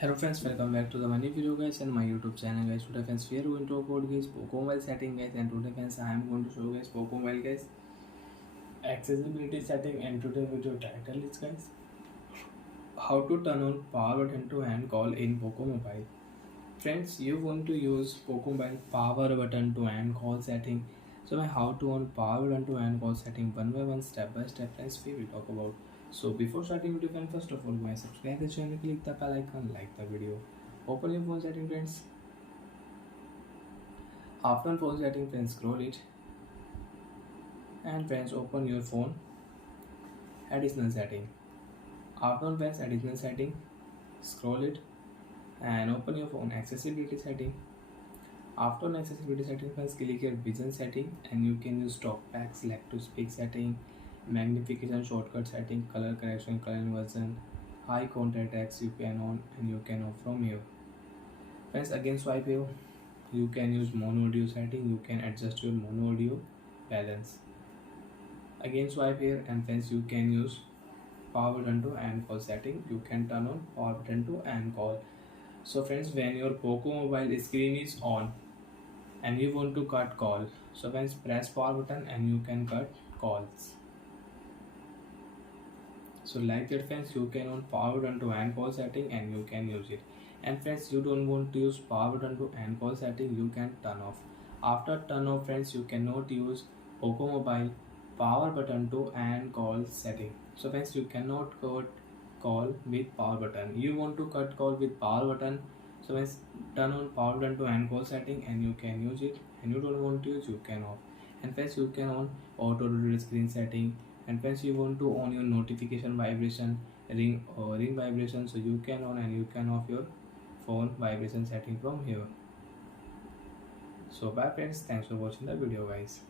Hello friends, welcome back to the money video guys and my YouTube channel guys. Today friends we are going to talk about guys Poco mobile setting guys, and today friends I am going to show guys Poco mobile guys accessibility setting, and today video title is guys how to turn on power button to hand call in Poco mobile. Friends, you want to use Poco mobile power button to hand call setting. So how to on power button to hand call setting one by one, step by step friends we will talk about. So before starting video friends, first of all guys subscribe the channel, click the bell icon, like the video. Open your phone setting friends. After phone setting friends, scroll it and friends open your phone additional setting. After friends additional setting, scroll it and open your phone accessibility setting. After accessibility setting friends, click your vision setting and you can use talkback, select to speak setting, magnification shortcut setting, color correction, color inversion, high contrast text you can on and you can off from here. Friends, again swipe here. You can use mono audio setting, you can adjust your mono audio balance. Again swipe here and friends you can use power button to and call setting. You can turn on power button to and call. So friends, when your Poco mobile screen is on and you want to cut call, so friends press power button and you can cut calls. So like that friends, you can on power button to and call setting and you can use it. And friends, you don't want to use power button to and call setting, you can turn off. After turn off friends, you cannot use Poco mobile power button to and call setting. So friends, you cannot cut call with power button. You want to cut call with power button, so friends turn on power button to and call setting and you can use it, and you don't want to use, you can off. And friends, you can on auto read screen setting, and friends you want to on your notification vibration ring vibration, so you can on and you can off your phone vibration setting from here. So bye friends, thanks for watching the video guys.